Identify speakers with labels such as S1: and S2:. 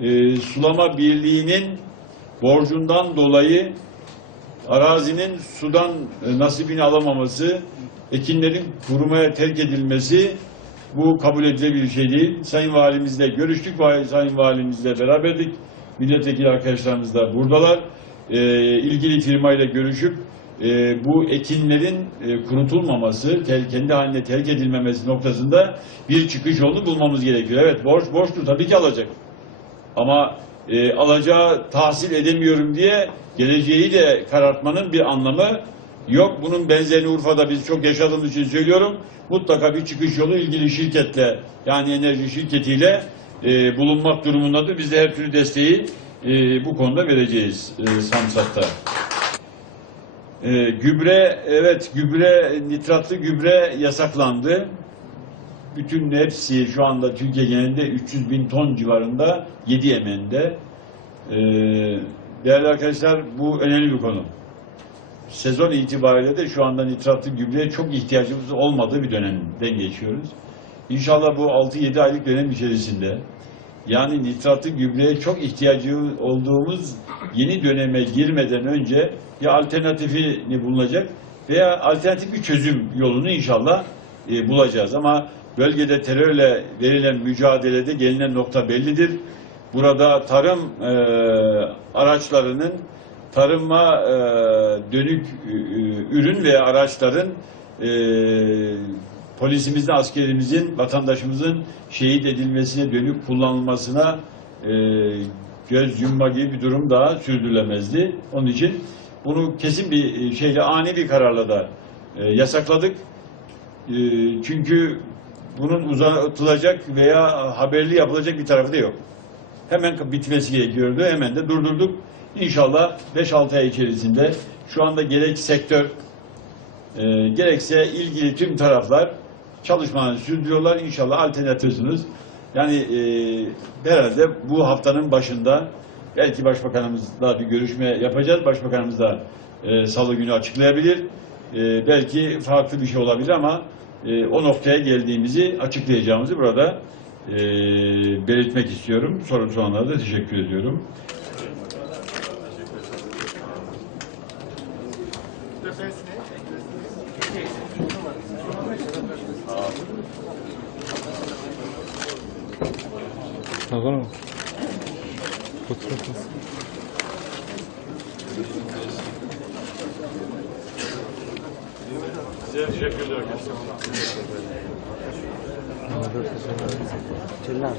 S1: e, sulama birliğinin borcundan dolayı arazinin sudan e, nasibini alamaması, ekinlerin kurumaya terk edilmesi bu kabul edilebilir şey değil. Sayın Valimizle görüştük, Sayın Valimizle beraberdik. Milletvekili arkadaşlarımız da buradalar. E, ilgili firmayla görüşüp e, bu ekinlerin e, kurutulmaması, tel- kendi haline terk edilmemesi noktasında bir çıkış yolunu bulmamız gerekiyor. Evet borç borçtur tabii ki alacak. Ama e, alacağı tahsil edemiyorum diye geleceği de karartmanın bir anlamı yok. Bunun benzerini Urfa'da biz çok yaşadığımız için söylüyorum. Mutlaka bir çıkış yolu ilgili şirketle yani enerji şirketiyle e, bulunmak durumundadır. Biz de her türlü desteği e, bu konuda vereceğiz e, Samsat'ta. E, gübre, evet gübre, nitratlı gübre yasaklandı. Bütün hepsi şu anda Türkiye genelinde 300 bin ton civarında 7 emende. E, değerli arkadaşlar bu önemli bir konu. Sezon itibariyle de şu anda nitratlı gübreye çok ihtiyacımız olmadığı bir dönemden geçiyoruz. İnşallah bu 6-7 aylık dönem içerisinde yani nitratlı gübreye çok ihtiyacı olduğumuz yeni döneme girmeden önce ya alternatifini bulunacak veya alternatif bir çözüm yolunu inşallah e, bulacağız. Ama bölgede terörle verilen mücadelede gelinen nokta bellidir. Burada tarım e, araçlarının tarıma e, dönük e, ürün veya araçların e, polisimizin, askerimizin, vatandaşımızın şehit edilmesine dönük kullanılmasına e, göz yumma gibi bir durum daha sürdürülemezdi. Onun için bunu kesin bir şeyle ani bir kararla da e, yasakladık. E, çünkü bunun uzatılacak veya haberli yapılacak bir tarafı da yok. Hemen bitmesi gerekiyordu. Hemen de durdurduk. İnşallah 5-6 ay içerisinde şu anda gerek sektör e, gerekse ilgili tüm taraflar çalışmalarını sürdürüyorlar. İnşallah alternatifsiniz. Yani e, herhalde bu haftanın başında belki Başbakanımızla bir görüşme yapacağız. Başbakanımız da e, salı günü açıklayabilir. E, belki farklı bir şey olabilir ama e, o noktaya geldiğimizi açıklayacağımızı burada e, belirtmek istiyorum. Soru soranlara da teşekkür ediyorum.
S2: Tamam mı? Fotoğraf
S1: Size teşekkür
S2: ederim. Çelil abi.